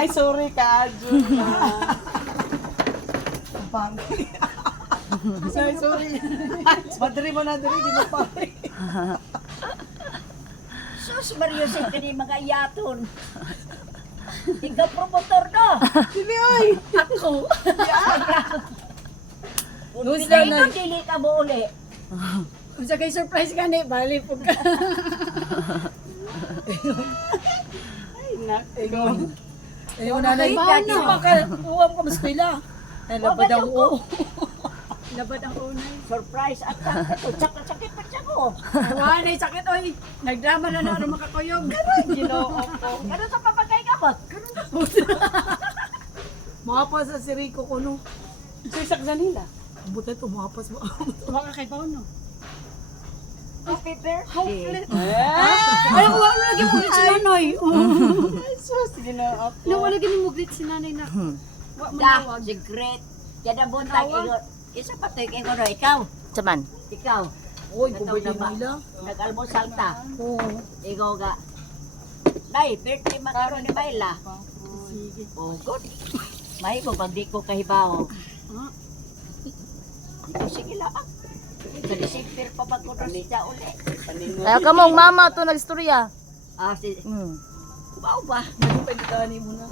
Ay, sorry ka, Jun. Pangit. Ay, sorry. Madri mo na, Dri. Di mo pare. Sus, Mario, sa kani mga yaton. Ikaw promotor no? Sili, ay. Ako. Who's Pinay the ko, dili ka mo uli. Kung sa kay surprise ka ni, bali po ka. Ay, nak. Ikaw. Ayaw na na. Paano? Uwam ka maskwila. Ay, labad ang Wabad uo. Labad ang unay. Surprise at sakit pa siya ko. Wala na sakit, oy. Nagdrama na na makakuyog. Ginoo ko. Ano sa papagay ka ba? Mapas sa si Rico ko, no? Sisak na nila. Buta ito, mapas mo. Wala ka kay Pauno. Happy birthday. Ay, wala lagi mo si nanay. Ay, sus. Ginoo ko. Wala lagi mo glit si nanay na. Wa mo Da, nawag. secret. Kada buntag ingon. Isa pa to kay kono ikaw. Saman. Ikaw. Uy, Ito kubay na ba? nila. Nag-almusal ta. Oo. Ikaw ga. Nay, birthday makaroon ni Bayla. Sige. Oh, good. May mo pag di ko kahibaw. Ikaw sige lang. Sa December pa ba ko rin siya uli? Kaya ka mong mama to nagstorya. Ah, si... Hmm. Kubaw ba? Nagpagdani mo na.